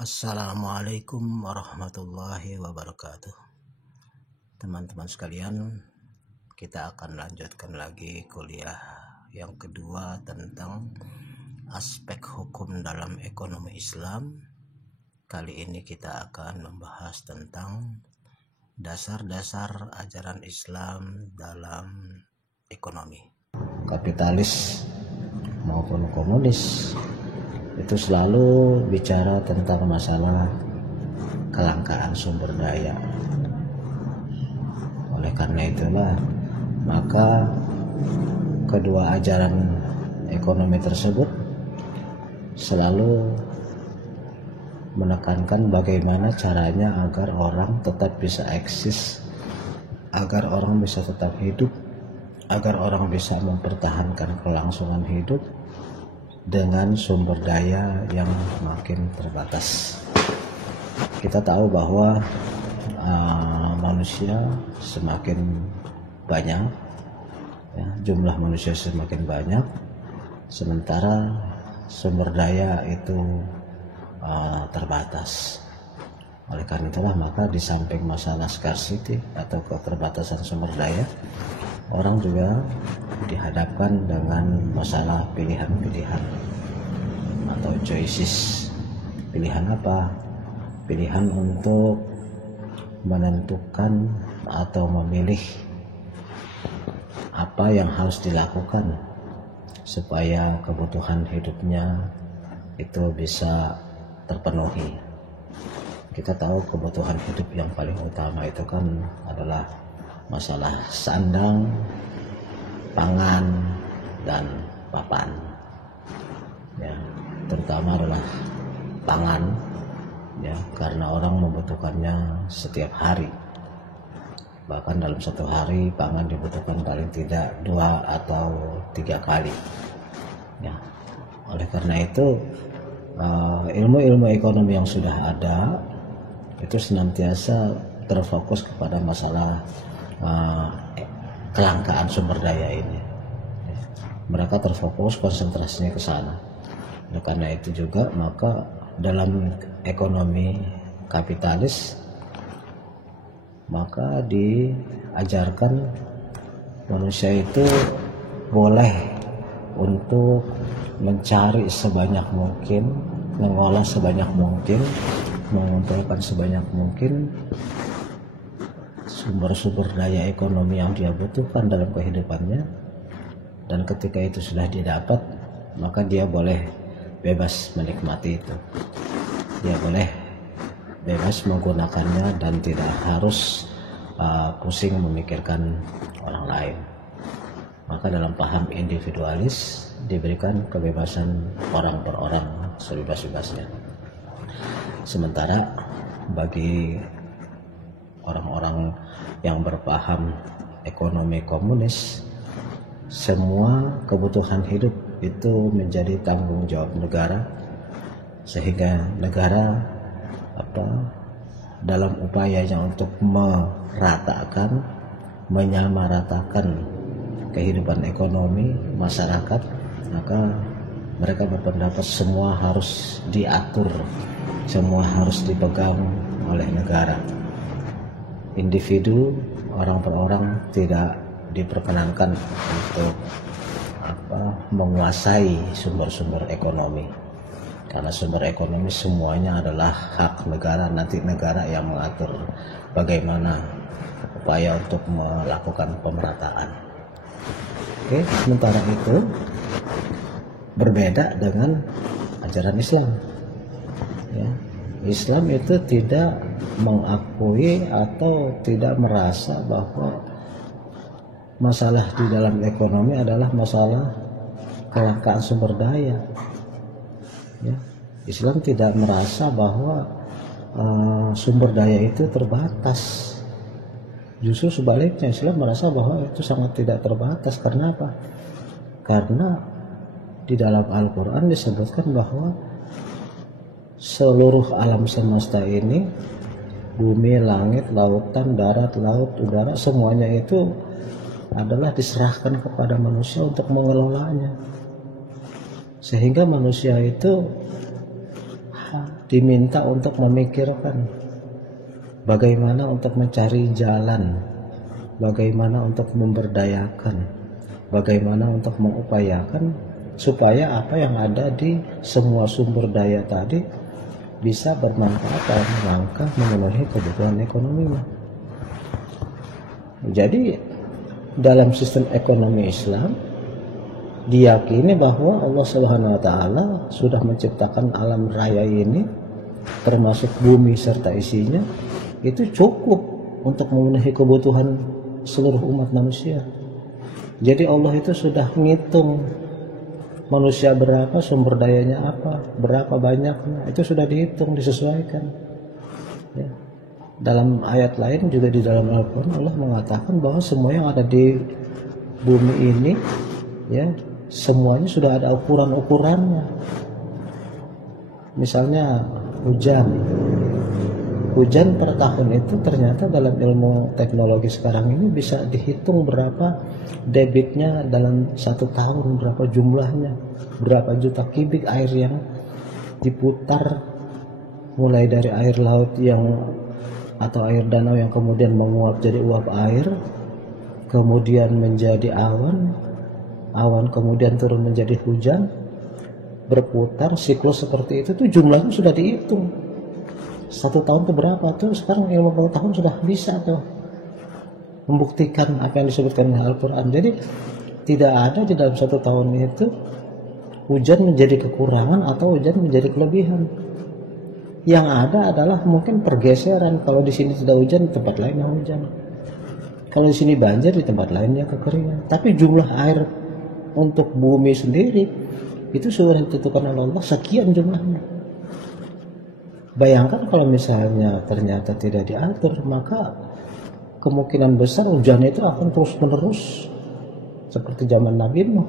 Assalamualaikum warahmatullahi wabarakatuh. Teman-teman sekalian, kita akan lanjutkan lagi kuliah yang kedua tentang aspek hukum dalam ekonomi Islam. Kali ini kita akan membahas tentang dasar-dasar ajaran Islam dalam ekonomi. Kapitalis maupun komunis itu selalu bicara tentang masalah kelangkaan sumber daya. Oleh karena itulah maka kedua ajaran ekonomi tersebut selalu menekankan bagaimana caranya agar orang tetap bisa eksis, agar orang bisa tetap hidup, agar orang bisa mempertahankan kelangsungan hidup dengan sumber daya yang makin terbatas. Kita tahu bahwa manusia semakin banyak, ya, jumlah manusia semakin banyak, sementara sumber daya itu terbatas. Oleh karena itulah maka di samping masalah scarcity atau keterbatasan sumber daya, orang juga dihadapkan dengan masalah pilihan-pilihan atau choices. Pilihan apa? Pilihan untuk menentukan atau memilih apa yang harus dilakukan supaya kebutuhan hidupnya itu bisa terpenuhi. Kita tahu kebutuhan hidup yang paling utama itu kan adalah masalah sandang, pangan, dan papan. Ya, terutama adalah pangan, ya, karena orang membutuhkannya setiap hari. Bahkan dalam satu hari pangan dibutuhkan paling tidak 2 atau 3 kali. Ya, oleh karena itu ilmu-ilmu ekonomi yang sudah ada itu senantiasa terfokus kepada masalah kelangkaan sumber daya ini. Mereka terfokus konsentrasinya ke sana. Oleh karena itu juga maka dalam ekonomi kapitalis maka diajarkan manusia itu boleh untuk mencari sebanyak mungkin, mengolah sebanyak mungkin, mengumpulkan sebanyak mungkin sumber-sumber daya ekonomi yang dia butuhkan dalam kehidupannya, dan ketika itu sudah didapat maka dia boleh bebas menikmati itu, dia boleh bebas menggunakannya dan tidak harus pusing memikirkan orang lain. Maka dalam paham individualis diberikan kebebasan orang per orang sebebas-bebasnya. Sementara bagi orang-orang yang berpaham ekonomi komunis, semua kebutuhan hidup itu menjadi tanggung jawab negara, sehingga negara dalam upayanya untuk meratakan, menyamaratakan kehidupan ekonomi masyarakat, maka mereka berpendapat semua harus diatur, semua harus dipegang oleh negara. Individu, orang per orang tidak diperkenankan untuk menguasai sumber-sumber ekonomi, karena sumber ekonomi semuanya adalah hak negara. Nanti negara yang mengatur bagaimana upaya untuk melakukan pemerataan. Oke, sementara itu berbeda dengan ajaran Islam. Ya, Islam itu tidak mengakui atau tidak merasa bahwa masalah di dalam ekonomi adalah masalah kelangkaan sumber daya. Ya, Islam tidak merasa bahwa sumber daya itu terbatas. Justru sebaliknya, Islam merasa bahwa itu sangat tidak terbatas. Karena apa? Karena di dalam Al-Quran disebutkan bahwa seluruh alam semesta ini, bumi, langit, lautan, darat, laut, udara, semuanya itu adalah diserahkan kepada manusia untuk mengelolanya. Sehingga manusia itu diminta untuk memikirkan bagaimana untuk mencari jalan, bagaimana untuk memberdayakan, bagaimana untuk mengupayakan supaya apa yang ada di semua sumber daya tadi bisa bermanfaat dalam rangka memenuhi kebutuhan ekonominya. Jadi dalam sistem ekonomi Islam diyakini bahwa Allah Subhanahu wa taala sudah menciptakan alam raya ini termasuk bumi serta isinya itu cukup untuk memenuhi kebutuhan seluruh umat manusia. Jadi Allah itu sudah ngitung manusia berapa, sumber dayanya apa, berapa banyaknya, itu sudah dihitung, disesuaikan. Ya. Dalam ayat lain juga di dalam Al-Quran Allah mengatakan bahwa semua yang ada di bumi ini, ya, semuanya sudah ada ukuran-ukurannya. Misalnya hujan per tahun itu ternyata dalam ilmu teknologi sekarang ini bisa dihitung berapa debitnya dalam 1 tahun, berapa jumlahnya, berapa juta kubik air yang diputar, mulai dari air laut yang atau air danau yang kemudian menguap jadi uap air, kemudian menjadi awan kemudian turun menjadi hujan, berputar siklus seperti itu tuh jumlahnya sudah dihitung. 1 tahun itu berapa tuh? Sekarang ilmu pengetahuan sudah bisa tuh membuktikan apa yang disebutkan oleh Al-Quran. Jadi tidak ada di dalam 1 tahun itu hujan menjadi kekurangan atau hujan menjadi kelebihan. Yang ada adalah mungkin pergeseran. Kalau di sini tidak hujan, di tempat lain yang hujan. Kalau di sini banjir, di tempat lain yang kekeringan. Tapi jumlah air untuk bumi sendiri itu sudah ditentukan oleh Allah sekian jumlahnya. Bayangkan kalau misalnya ternyata tidak diatur, maka kemungkinan besar hujan itu akan terus menerus seperti zaman Nabi Nuh,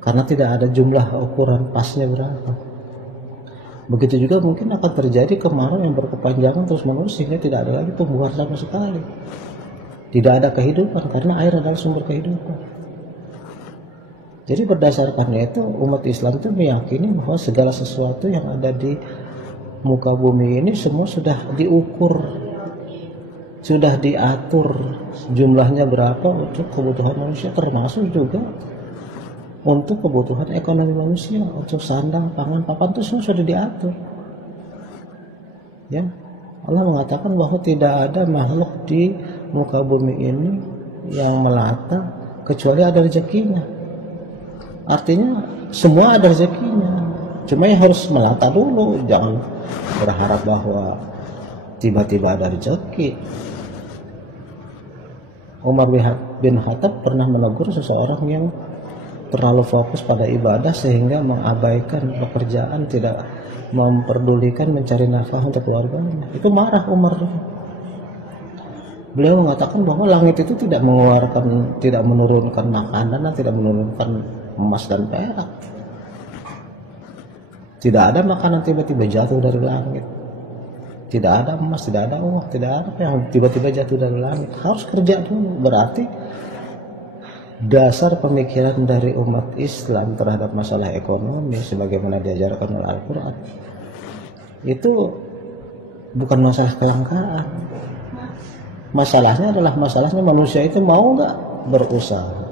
karena tidak ada jumlah ukuran pasnya berapa. Begitu juga mungkin akan terjadi kemarau yang berkepanjangan terus menerus sehingga tidak ada lagi tumbuhan sama sekali, tidak ada kehidupan, karena air adalah sumber kehidupan. Jadi berdasarkan itu umat Islam itu meyakini bahwa segala sesuatu yang ada di muka bumi ini semua sudah diukur, sudah diatur jumlahnya berapa untuk kebutuhan manusia, termasuk juga untuk kebutuhan ekonomi manusia, untuk sandang, pangan, papan itu semua sudah diatur. Ya, Allah mengatakan bahwa tidak ada makhluk di muka bumi ini yang melata kecuali ada rezekinya. Artinya semua ada rezekinya. Cuma yang harus melata dulu, jangan berharap bahwa tiba-tiba ada rezeki. Umar bin Khattab pernah menegur seseorang yang terlalu fokus pada ibadah sehingga mengabaikan pekerjaan, tidak memperdulikan mencari nafkah untuk keluarganya. Itu marah Umar. Beliau mengatakan bahwa langit itu tidak menurunkan makanan dan tidak menurunkan emas dan perak. Tidak ada makanan tiba-tiba jatuh dari langit. Tidak ada emas, tidak ada uang, tidak ada yang tiba-tiba jatuh dari langit. Harus kerja dulu. Berarti dasar pemikiran dari umat Islam terhadap masalah ekonomi sebagaimana diajarkan oleh Al-Quran itu bukan masalah kelangkaan. Masalahnya adalah manusia itu mau nggak berusaha,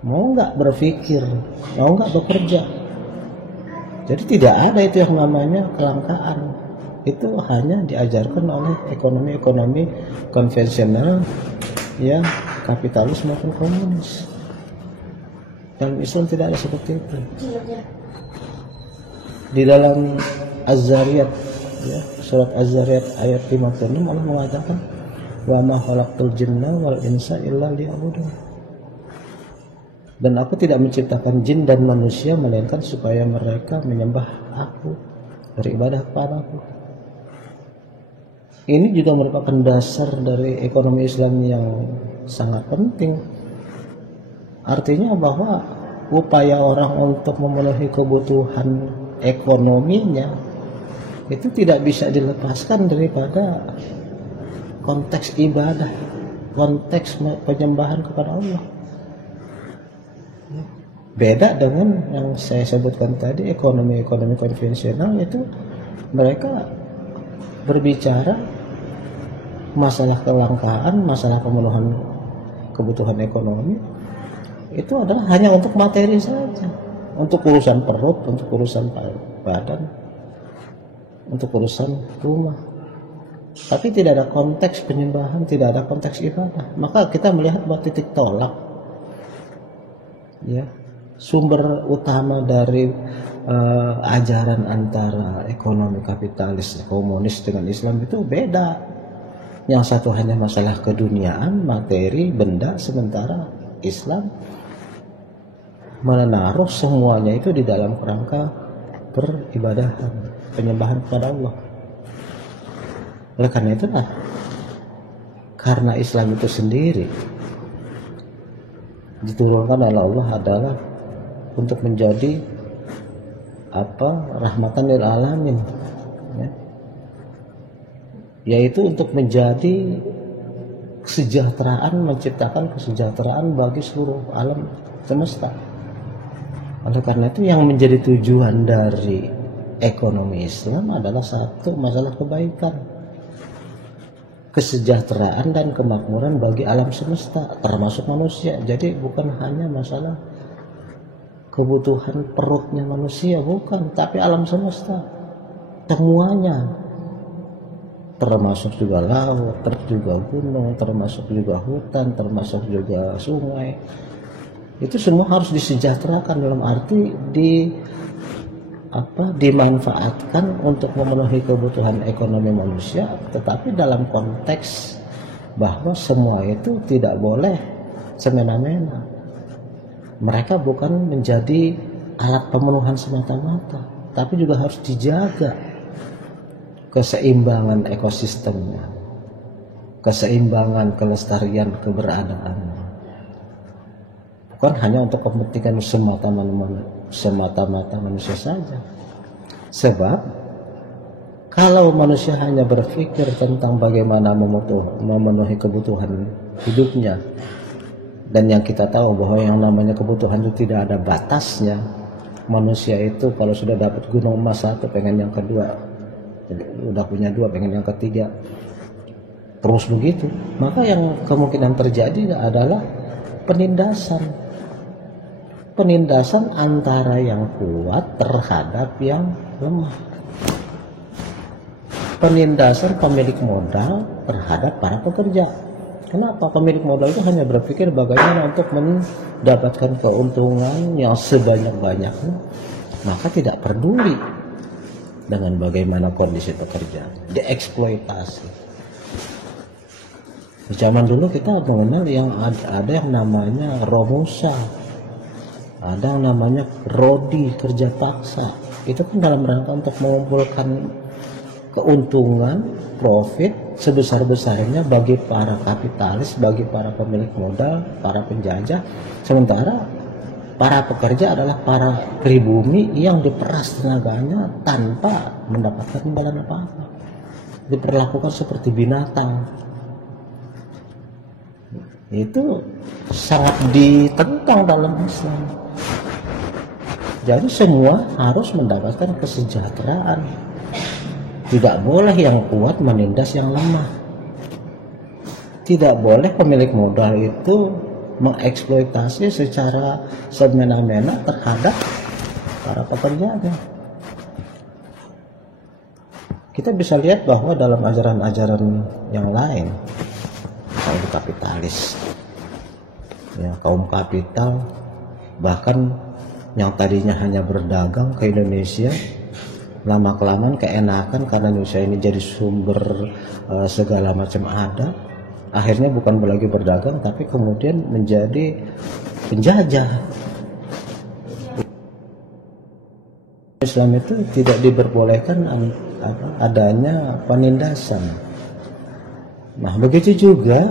mau nggak berpikir, mau nggak bekerja. Jadi tidak ada itu yang namanya kelangkaan. Itu hanya diajarkan oleh ekonomi konvensional, ya, kapitalis maupun komunis. Dalam Islam tidak ada seperti itu. Di dalam Az-Zariyat, ya, surat Az-Zariyat ayat 56 Allah mengatakan, "Wa ma khalaqtul jinna wal insa illa liya'budun." Dan aku tidak menciptakan jin dan manusia melainkan supaya mereka menyembah aku, beribadah kepadaku. Ini juga merupakan dasar dari ekonomi Islam yang sangat penting. Artinya bahwa upaya orang untuk memenuhi kebutuhan ekonominya itu tidak bisa dilepaskan daripada konteks ibadah, konteks penyembahan kepada Allah. Beda dengan yang saya sebutkan tadi, ekonomi konvensional, itu mereka berbicara masalah kelangkaan, masalah pemenuhan kebutuhan ekonomi itu adalah hanya untuk materi saja, untuk urusan perut, untuk urusan badan, untuk urusan rumah. Tapi tidak ada konteks penyembahan, tidak ada konteks ibadah. Maka kita melihat bahwa titik tolak, ya, sumber utama dari ajaran antara ekonomi kapitalis komunis dengan Islam itu beda. Yang satu hanya masalah keduniaan, materi, benda, sementara Islam menaruh semuanya itu di dalam kerangka peribadahan, penyembahan kepada Allah. Oleh karena itulah, karena Islam itu sendiri diturunkan oleh Allah adalah untuk menjadi rahmatan lil alamin, ya, yaitu untuk menjadi kesejahteraan, menciptakan kesejahteraan bagi seluruh alam semesta. Oleh karena itu yang menjadi tujuan dari ekonomi Islam adalah satu, masalah kebaikan, kesejahteraan dan kemakmuran bagi alam semesta termasuk manusia. Jadi bukan hanya masalah kebutuhan perutnya manusia, bukan, tapi alam semesta semuanya, termasuk juga laut, termasuk juga gunung, termasuk juga hutan, termasuk juga sungai. Itu semua harus disejahterakan, dalam arti dimanfaatkan untuk memenuhi kebutuhan ekonomi manusia, tetapi dalam konteks bahwa semua itu tidak boleh semena-mena. Mereka bukan menjadi alat pemenuhan semata-mata, tapi juga harus dijaga keseimbangan ekosistemnya, keseimbangan kelestarian keberadaannya. Bukan hanya untuk kepentingan semata-mata manusia saja. Sebab kalau manusia hanya berpikir tentang bagaimana memenuhi kebutuhan hidupnya, dan yang kita tahu bahwa yang namanya kebutuhan itu tidak ada batasnya. Manusia itu kalau sudah dapat gunung emas satu, pengen yang kedua, udah punya dua, pengen yang ketiga, terus begitu. Maka yang kemungkinan terjadi adalah penindasan antara yang kuat terhadap yang lemah, penindasan pemilik modal terhadap para pekerja. Kenapa? Pemilik modal itu hanya berpikir bagaimana untuk mendapatkan keuntungan yang sebanyak-banyaknya, maka tidak peduli dengan bagaimana kondisi pekerja, dieksploitasi. Zaman dulu kita mengenal yang ada yang namanya romusa, ada yang namanya rodi, kerja paksa. Itu kan dalam rangka untuk mengumpulkan keuntungan, profit sebesar-besarnya bagi para kapitalis, bagi para pemilik modal, para penjajah. Sementara para pekerja adalah para pribumi yang diperas tenaganya tanpa mendapatkan imbalan apa-apa, diperlakukan seperti binatang. Itu sangat ditentang dalam Islam. Jadi semua harus mendapatkan kesejahteraan. Tidak boleh yang kuat menindas yang lemah. Tidak boleh pemilik modal itu mengeksploitasi secara semena-mena terhadap para pekerjanya. Kita bisa lihat bahwa dalam ajaran-ajaran yang lain, kaum kapitalis, ya, kaum kapital, bahkan yang tadinya hanya berdagang ke Indonesia, lama-kelamaan keenakan karena Indonesia ini jadi sumber segala macam ada, akhirnya bukan lagi berdagang tapi kemudian menjadi penjajah. Islam itu tidak diperbolehkan adanya penindasan. Nah, begitu juga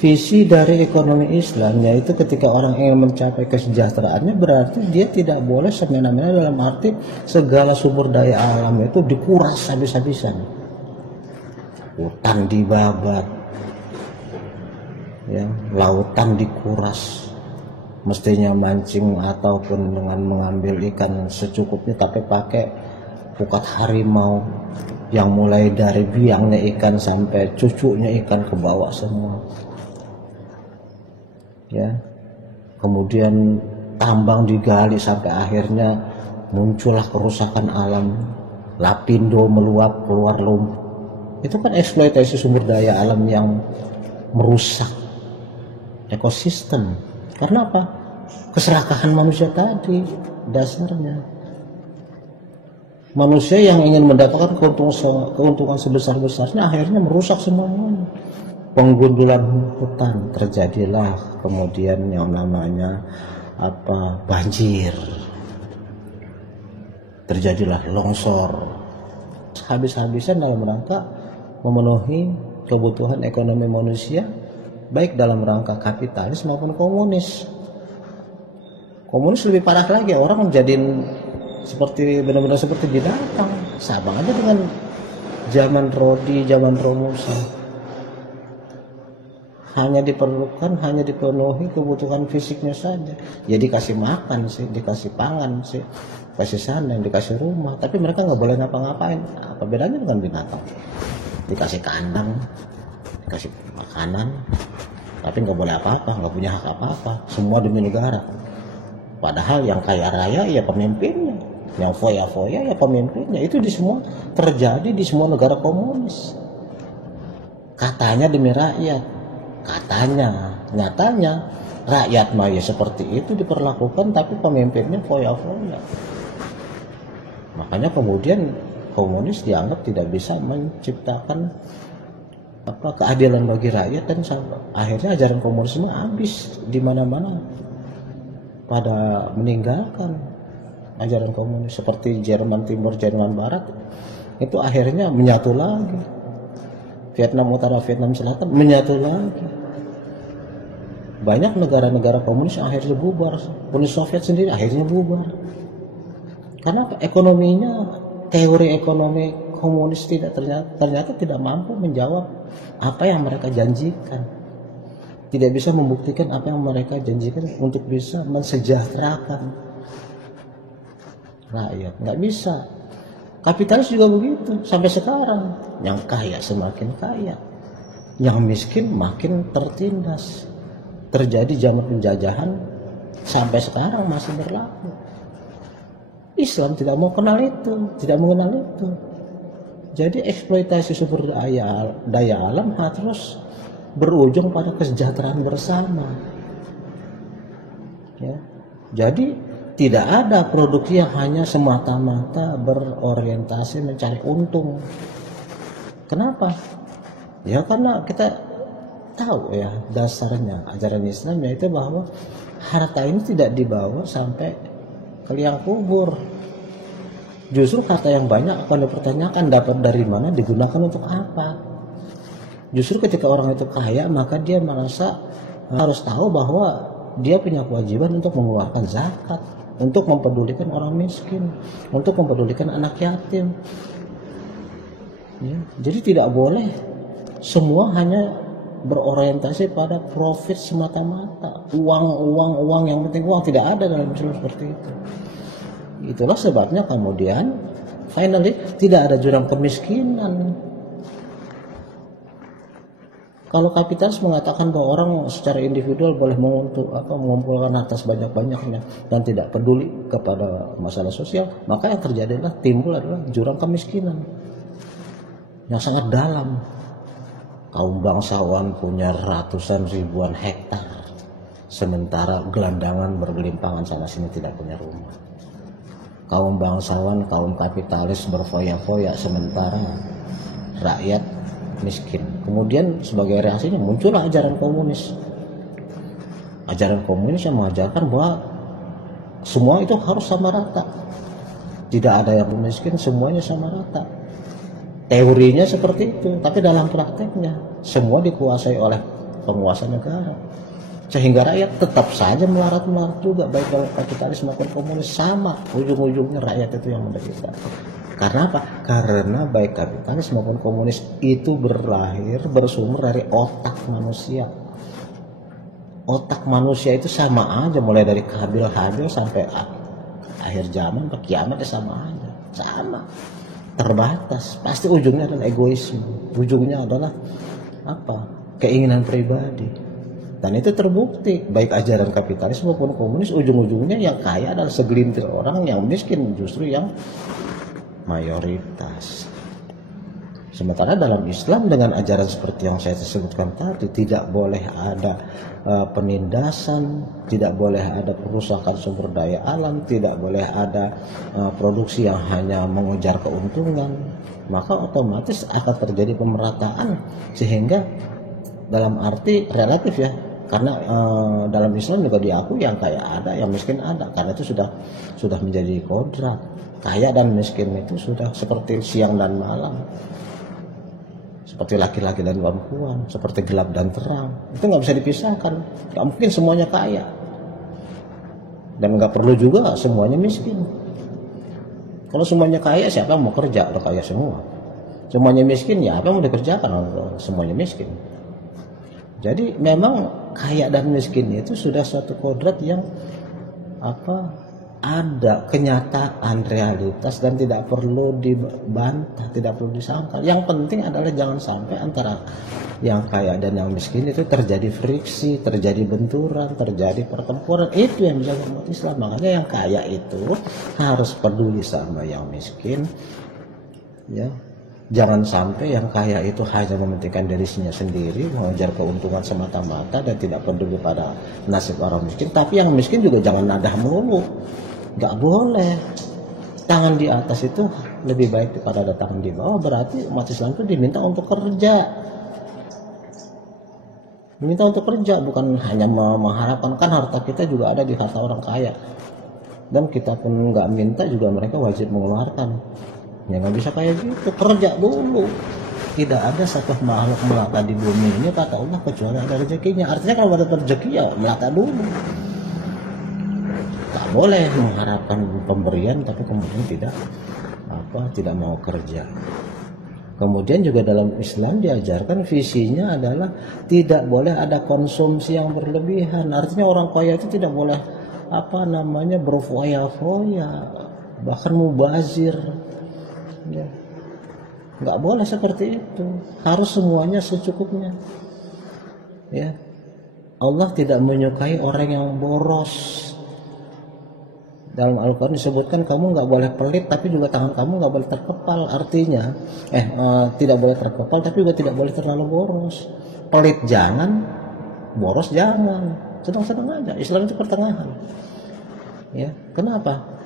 visi dari ekonomi Islam, yaitu ketika orang ingin mencapai kesejahteraannya, berarti dia tidak boleh semena-mena, dalam arti segala sumber daya alam itu dikuras habis-habisan, hutan dibabat, ya, lautan dikuras, mestinya mancing ataupun dengan mengambil ikan secukupnya, tapi pakai pukat harimau yang mulai dari biangnya ikan sampai cucunya ikan ke bawah semua. Ya, kemudian tambang digali sampai akhirnya muncullah kerusakan alam, lapindo meluap keluar lumpur. Itu kan eksploitasi sumber daya alam yang merusak ekosistem. Karena apa? Keserakahan manusia tadi dasarnya. Manusia yang ingin mendapatkan keuntungan sebesar-besarnya akhirnya merusak semuanya. Penggundulan hutan, terjadilah kemudian yang namanya banjir, terjadilah longsor, habis-habisan dalam rangka memenuhi kebutuhan ekonomi manusia, baik dalam rangka kapitalis maupun komunis. Komunis lebih parah lagi, orang menjadiin seperti benar-benar seperti binatang, sama aja dengan zaman Rodi, zaman Romusa. Hanya diperlukan, hanya dipenuhi kebutuhan fisiknya saja. Ya dikasih makan sih, dikasih pangan sih, dikasih sandang, dikasih rumah, tapi mereka nggak boleh ngapa-ngapain. Apa bedanya dengan binatang? Dikasih kandang, dikasih makanan, tapi nggak boleh apa-apa, nggak punya hak apa-apa. Semua demi negara. Padahal yang kaya raya ya pemimpinnya, yang foya-foya ya pemimpinnya. Itu terjadi di semua negara komunis. Katanya demi rakyat, katanya, nyatanya rakyat mah ya seperti itu diperlakukan, tapi pemimpinnya foya-foya. Makanya kemudian komunis dianggap tidak bisa menciptakan keadilan bagi rakyat, dan akhirnya ajaran komunisme habis di mana-mana. Pada meninggalkan ajaran komunis, seperti Jerman Timur, Jerman Barat itu akhirnya menyatu lagi. Vietnam Utara, Vietnam Selatan menyatu lagi. Banyak negara-negara komunis yang akhirnya bubar. Uni Soviet sendiri akhirnya bubar. Karena ekonominya, teori ekonomi komunis ternyata tidak mampu menjawab apa yang mereka janjikan. Tidak bisa membuktikan apa yang mereka janjikan untuk bisa mensejahterakan rakyat. Nggak bisa. Kapitalis juga begitu sampai sekarang. Yang kaya semakin kaya, yang miskin makin tertindas. Terjadi zaman penjajahan sampai sekarang masih berlaku. Islam tidak mau kenal itu, tidak mengenal itu. Jadi eksploitasi sumber daya alam harus berujung pada kesejahteraan bersama. Ya. Jadi tidak ada produk yang hanya semata-mata berorientasi mencari untung. Kenapa? Ya karena kita tahu ya dasarnya ajaran Islam yaitu bahwa harta ini tidak dibawa sampai ke liang kubur. Justru harta yang banyak akan dipertanyakan dapat dari mana, digunakan untuk apa. Justru ketika orang itu kaya, maka dia merasa harus tahu bahwa dia punya kewajiban untuk mengeluarkan zakat, untuk mempedulikan orang miskin, untuk mempedulikan anak yatim. Ya, jadi tidak boleh semua hanya berorientasi pada profit semata-mata, uang yang penting uang. Tidak ada dalam Islam seperti itu. Itulah sebabnya kemudian finally tidak ada jurang kemiskinan. Kalau kapitalis mengatakan bahwa orang secara individual boleh mengumpulkan harta sebanyak-banyaknya dan tidak peduli kepada masalah sosial, maka yang terjadi adalah timbul adalah jurang kemiskinan yang sangat dalam. Kaum bangsawan punya ratusan ribuan hektar, sementara gelandangan bergelimpangan sana sini tidak punya rumah. Kaum bangsawan, kaum kapitalis berfoya-foya, sementara rakyat miskin. Kemudian sebagai reaksinya muncullah ajaran komunis. Ajaran komunis yang mengajarkan bahwa semua itu harus sama rata. Tidak ada yang miskin, semuanya sama rata. Teorinya seperti itu, tapi dalam prakteknya semua dikuasai oleh penguasa negara. Sehingga rakyat tetap saja melarat-melarat juga, baik dalam kapitalis maupun komunis, sama. Ujung-ujungnya rakyat itu yang menderita. Karena apa? Karena baik kapitalis maupun komunis itu bersumber dari otak manusia. otak manusia itu sama aja, mulai dari Habil sampai akhir zaman, kiamat sama aja, sama, terbatas. Pasti ujungnya adalah egoisme, ujungnya adalah apa? Keinginan pribadi. Dan itu terbukti, baik ajaran kapitalis maupun komunis, ujung-ujungnya yang kaya adalah segelintir orang, yang miskin justru yang mayoritas. Sementara dalam Islam dengan ajaran seperti yang saya sebutkan tadi, tidak boleh ada penindasan, tidak boleh ada perusakan sumber daya alam, tidak boleh ada produksi yang hanya mengejar keuntungan, maka otomatis akan terjadi pemerataan, sehingga dalam arti relatif ya, karena dalam Islam juga diakui yang kaya ada, yang miskin ada, karena itu sudah menjadi kodrat. Kaya dan miskin itu sudah seperti siang dan malam, seperti laki-laki dan perempuan, seperti gelap dan terang. Itu nggak bisa dipisahkan. Nggak mungkin semuanya kaya, dan nggak perlu juga semuanya miskin. Kalau semuanya kaya, siapa yang mau kerja? Udah kaya semua. Semuanya miskin, ya apa yang mau dikerjakan? Semuanya miskin. Jadi memang kaya dan miskin itu sudah suatu kodrat yang ada kenyataan realitas dan tidak perlu dibantah, tidak perlu disangkal. Yang penting adalah jangan sampai antara yang kaya dan yang miskin itu terjadi friksi, terjadi benturan, terjadi pertempuran. Itu yang menjaga umat Islam. Makanya yang kaya itu harus peduli sama yang miskin, ya. Jangan sampai yang kaya itu hanya mementingkan dirinya sendiri, mengejar keuntungan semata-mata dan tidak peduli pada nasib orang miskin. Tapi yang miskin juga jangan nadah melulu. Gak boleh. Tangan di atas itu lebih baik daripada ada tangan di bawah. Berarti umat Islam itu diminta untuk kerja. Diminta untuk kerja, bukan hanya mengharapkan. Kan harta kita juga ada di harta orang kaya. Dan kita pun gak minta juga mereka wajib mengeluarkan. Ya nggak bisa kayak gitu, kerja dulu. Tidak ada satu makhluk melata di bumi ini kata Allah kecuali ada rezekinya. Artinya kalau ada rezeki ya melata dulu. Tak boleh mengharapkan pemberian tapi kemudian tidak mau kerja. Kemudian juga dalam Islam diajarkan visinya adalah tidak boleh ada konsumsi yang berlebihan. Artinya orang kaya itu tidak boleh berfoya-foya, bahkan mubazir. Ya, nggak boleh seperti itu. Harus semuanya secukupnya. Ya, Allah tidak menyukai orang yang boros. Dalam Al-Quran disebutkan kamu nggak boleh pelit, tapi juga tangan kamu nggak boleh terkepal. Artinya, tidak boleh terkepal, tapi juga tidak boleh terlalu boros. Pelit jangan, boros jangan. Sedang-sedang aja. Islam itu pertengahan. Ya, kenapa?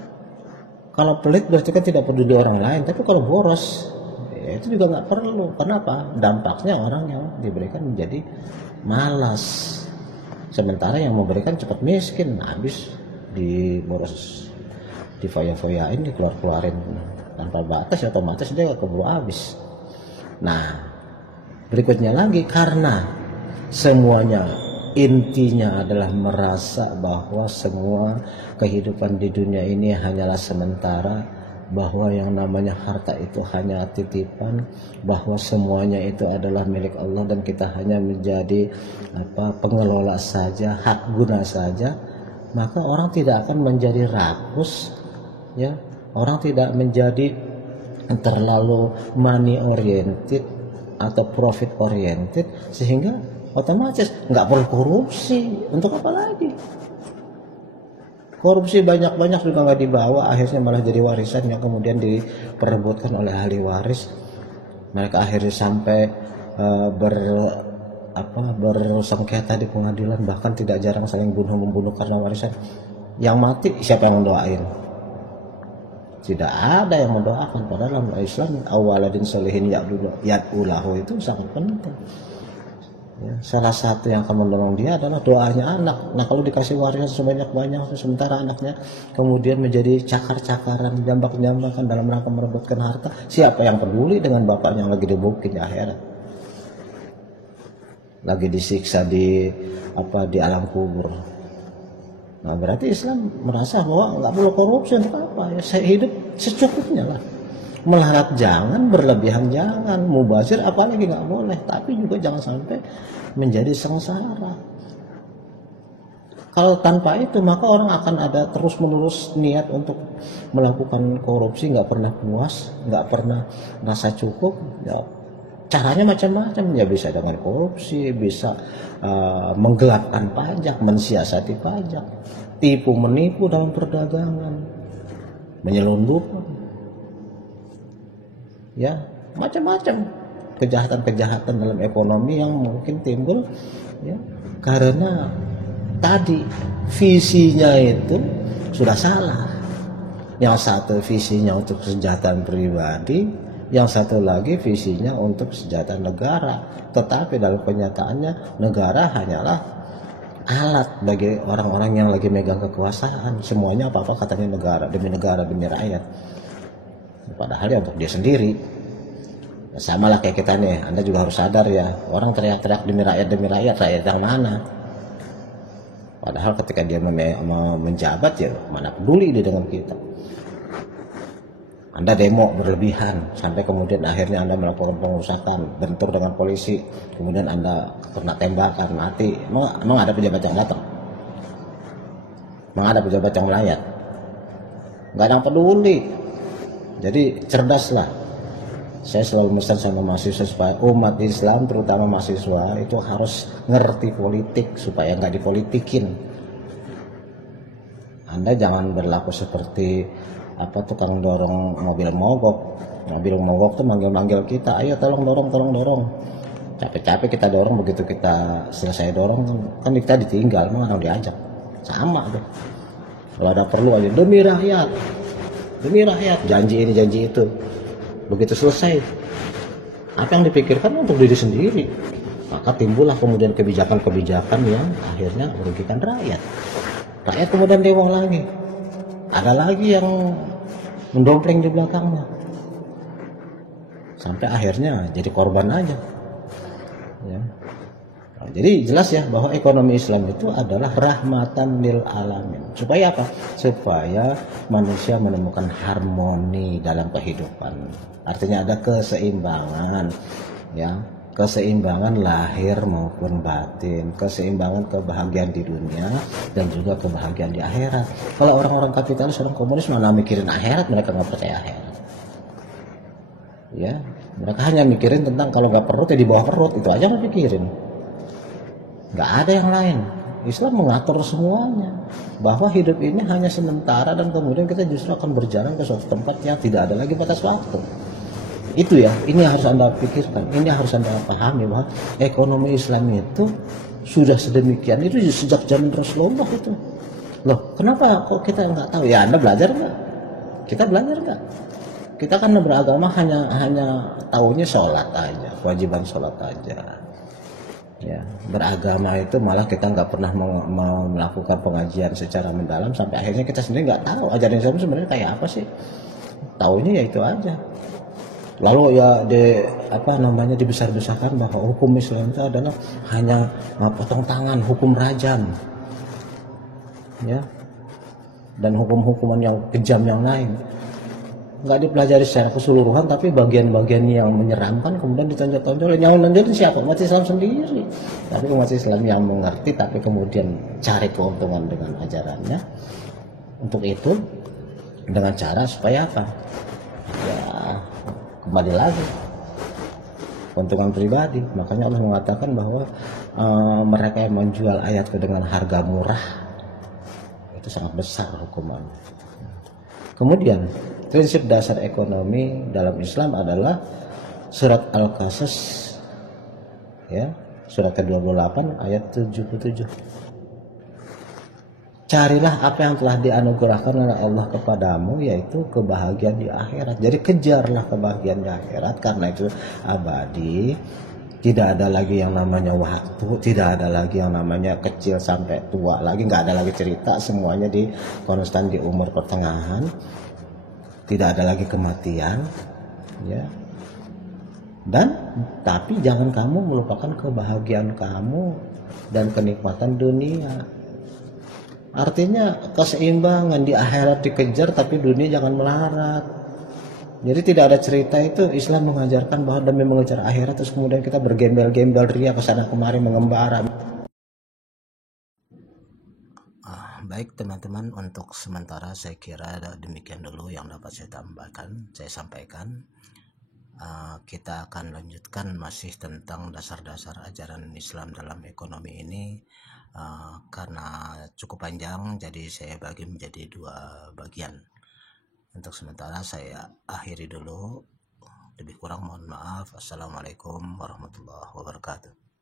Kalau pelit berarti kan tidak peduli orang lain, tapi kalau boros ya itu juga nggak perlu. Kenapa? Dampaknya orang yang diberikan menjadi malas, sementara yang memberikan cepat miskin, habis diboros, difoya-foyain, dikeluarin tanpa batas, otomatis dia keburu habis. Nah, berikutnya lagi, karena semuanya intinya adalah merasa bahwa semua kehidupan di dunia ini hanyalah sementara, bahwa yang namanya harta itu hanya titipan, bahwa semuanya itu adalah milik Allah dan kita hanya menjadi pengelola saja, hak guna saja, maka orang tidak akan menjadi rakus, ya. Orang tidak menjadi terlalu money oriented atau profit oriented, sehingga otomatis nggak perlu korupsi. Untuk apa lagi? Korupsi banyak-banyak juga nggak dibawa, akhirnya malah jadi warisan yang kemudian diperebutkan oleh ahli waris. Mereka akhirnya sampai bersengketa di pengadilan, bahkan tidak jarang saling bunuh-membunuh karena warisan. Yang mati siapa yang mendoain? Tidak ada yang mendoakan. Padahal dalam Islam awaladin solihin yad'ulahu itu sangat penting. Ya, salah satu yang akan mendorong dia adalah doanya anak. Nah, kalau dikasih warisan sebanyak-banyak, sementara anaknya kemudian menjadi cakar-cakaran, jambak-jambakan dalam rangka merebutkan harta, siapa yang peduli dengan bapaknya yang lagi dibukin di akhirat, lagi disiksa di alam kubur? Nah, berarti Islam merasa bahwa nggak perlu korupsi. Untuk apa? Ya, saya hidup secukupnya lah. Melarat jangan, berlebihan jangan, mubazir apalagi nggak boleh, tapi juga jangan sampai menjadi sengsara. Kalau tanpa itu maka orang akan ada terus menerus niat untuk melakukan korupsi, nggak pernah puas, nggak pernah merasa cukup. Ya, caranya macam-macam, ya bisa dengan korupsi, bisa menggelapkan pajak, mensiasati pajak, tipu menipu dalam perdagangan, menyelundupkan, ya macam-macam kejahatan-kejahatan dalam ekonomi yang mungkin timbul ya karena tadi visinya itu sudah salah. Yang satu visinya untuk kesejahteraan pribadi, yang satu lagi visinya untuk kesejahteraan negara. Tetapi dalam kenyataannya negara hanyalah alat bagi orang-orang yang lagi megang kekuasaan. Semuanya apa-apa katanya negara demi rakyat. Padahal ya untuk dia sendiri. Sama lah kayak kita nih, Anda juga harus sadar ya, orang teriak-teriak demi rakyat yang mana? Padahal ketika dia menjabat ya mana peduli dia dengan kita. Anda demo berlebihan sampai kemudian akhirnya Anda melakukan pengerusakan, bentur dengan polisi, kemudian Anda kena tembakan, mati. Emang ada pejabat yang datang? Emang ada pejabat yang melayat? Nggak ada yang peduli. Jadi cerdaslah. Saya selalu pesan sama mahasiswa supaya umat Islam terutama mahasiswa itu harus ngerti politik supaya nggak dipolitikin. Anda jangan berlaku seperti tukang dorong mobil mogok. Mobil mogok tuh manggil-manggil kita, ayo tolong dorong. Capek-capek kita dorong, begitu kita selesai dorong kan kita ditinggal, mana diajak. Sama tuh. Kalau ada perlu aja demi rakyat, janji ini janji itu. Begitu selesai, apa yang dipikirkan untuk diri sendiri, maka timbullah kemudian kebijakan-kebijakan yang akhirnya merugikan rakyat. Rakyat kemudian dewa lagi, ada lagi yang mendompleng di belakangnya, sampai akhirnya jadi korban aja. Ya. Nah, jadi jelas ya bahwa ekonomi Islam itu adalah rahmatan lil alamin. Supaya apa? Supaya manusia menemukan harmoni dalam kehidupan. Artinya ada keseimbangan, ya, keseimbangan lahir maupun batin, keseimbangan kebahagiaan di dunia dan juga kebahagiaan di akhirat. Kalau orang-orang kapitalis, orang komunis mana mikirin akhirat, mereka nggak percaya akhirat. Ya, mereka hanya mikirin tentang kalau nggak perut ya di bawah perut, itu aja nggak pikirin. Nggak ada yang lain. Islam mengatur semuanya, bahwa hidup ini hanya sementara dan kemudian kita justru akan berjalan ke suatu tempat yang tidak ada lagi batas waktu. Itu ya, ini harus Anda pikirkan, ini harus Anda pahami bahwa ekonomi Islam itu sudah sedemikian itu sejak zaman Rasulullah itu. Loh, kenapa kok kita nggak tahu? Ya Anda belajar nggak? Kita belajar nggak? Kita kan beragama hanya tahunya sholat aja, kewajiban sholat aja. Ya, beragama itu malah kita nggak pernah melakukan pengajian secara mendalam sampai akhirnya kita sendiri nggak tahu ajaran Islam sebenarnya kayak apa sih. Taunya ya itu aja. Lalu ya dibesar-besarkan bahwa hukum Islam itu adalah hanya potong tangan, hukum rajam, ya, dan hukum-hukuman yang kejam yang lain. Nggak dipelajari secara keseluruhan, tapi bagian-bagian yang menyeramkan kemudian ditonjol-tonjol. Yang menonjol siapa? Umat Islam sendiri. Tapi umat Islam yang mengerti tapi kemudian cari keuntungan dengan ajarannya. Untuk itu dengan cara supaya apa? Ya kembali lagi keuntungan pribadi. Makanya Allah mengatakan bahwa mereka yang menjual ayatku dengan harga murah itu sangat besar hukumannya. Kemudian prinsip dasar ekonomi dalam Islam adalah surat Al-Qasas, ya, surat ke-28 ayat 77. Carilah apa yang telah dianugerahkan oleh Allah kepadamu, yaitu kebahagiaan di akhirat. Jadi kejarlah kebahagiaan di akhirat, karena itu abadi. Tidak ada lagi yang namanya waktu, tidak ada lagi yang namanya kecil sampai tua lagi, nggak ada lagi cerita, semuanya di konstan di umur pertengahan. Tidak ada lagi kematian, ya. Dan tapi jangan kamu melupakan kebahagiaan kamu dan kenikmatan dunia. Artinya keseimbangan di akhirat dikejar, tapi dunia jangan melarat. Jadi tidak ada cerita itu Islam mengajarkan bahwa demi mengejar akhirat terus kemudian kita bergembel-gembel ria ke sana kemari mengembara. Baik teman-teman, untuk sementara saya kira demikian dulu yang dapat saya sampaikan. Kita akan lanjutkan masih tentang dasar-dasar ajaran Islam dalam ekonomi ini, karena cukup panjang jadi saya bagi menjadi 2 bagian. Untuk sementara saya akhiri dulu, lebih kurang mohon maaf. Assalamualaikum warahmatullahi wabarakatuh.